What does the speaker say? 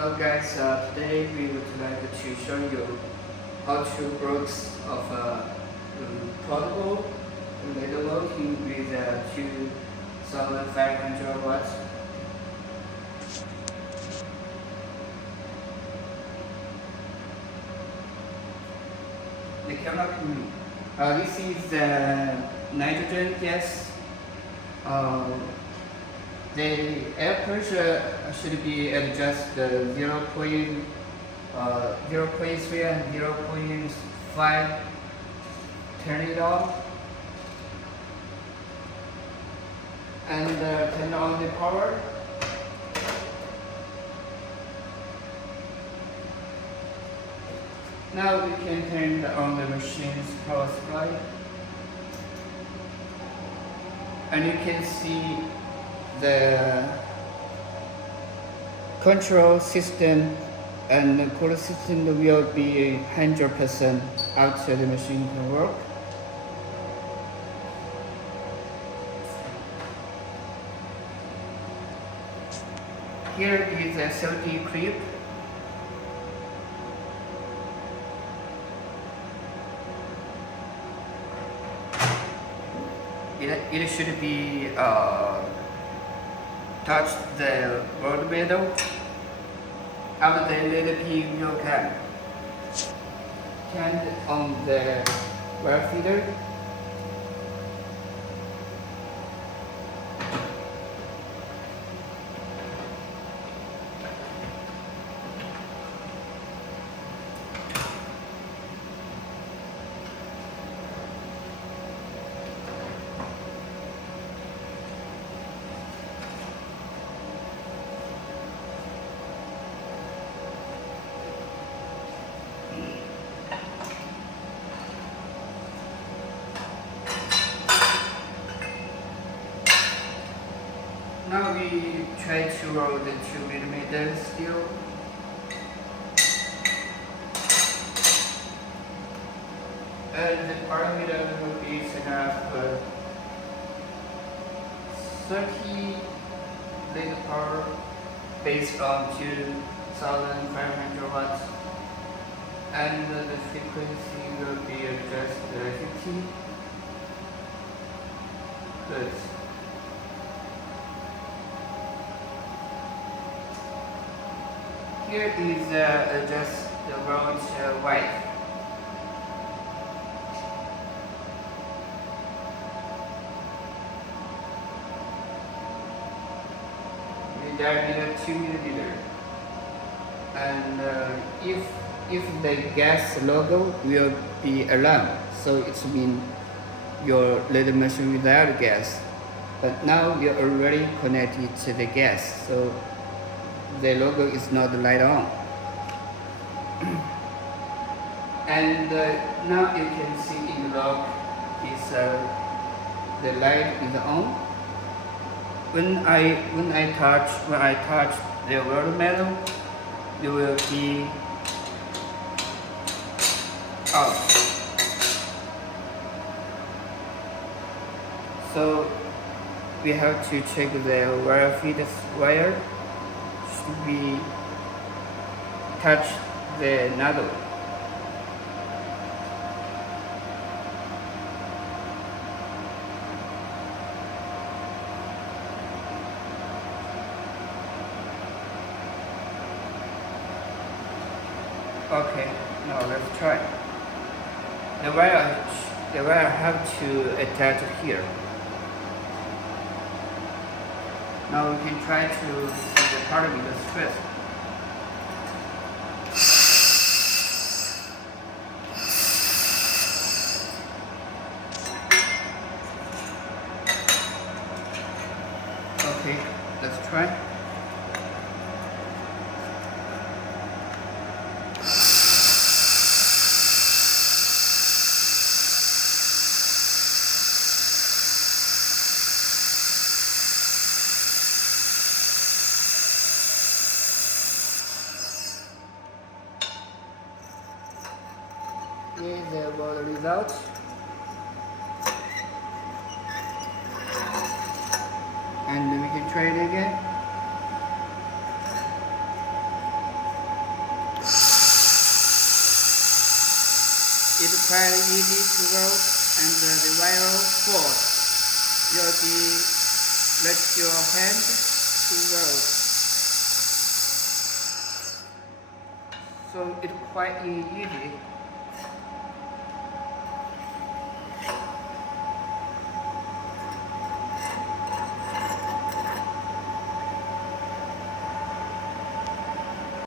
Hello guys, today we would like to show you how to works of a portable laser welding with 2500 watts. The camera, this is the nitrogen gas. The air pressure should be at just 0.3 and 0.5. Turn it off and turn on the power. Now we can turn on the machine's power supply, and you can see the control system and the cooler system will be 100% after the machine can work. Here is a safety clip. It should be touch the weld metal. After the little pin, you can turn on the wire feeder. Now we try to roll the 2mm steel. And the parameter will be set up 30 laser power based on 2500 watts. And the frequency will be just 50 hertz. Here is just the weld white. The diameter 2mm, and if the gas logo will be alarmed, so it means your laser machine without gas. But now we are already connected to the gas, so the logo is not light on. And now you can see in the log is the light is on. When I touch the weld metal, it will be off. So we have to check the wire feed wire. We touch the nozzle. Okay, now let's try. The wire have to attach here. Now we can try to see the parameter stress. Okay, let's try. Here is the weld result. And we can try it again. It's quite easy to weld, and the wire force will be let your hand to weld. So it's quite easy.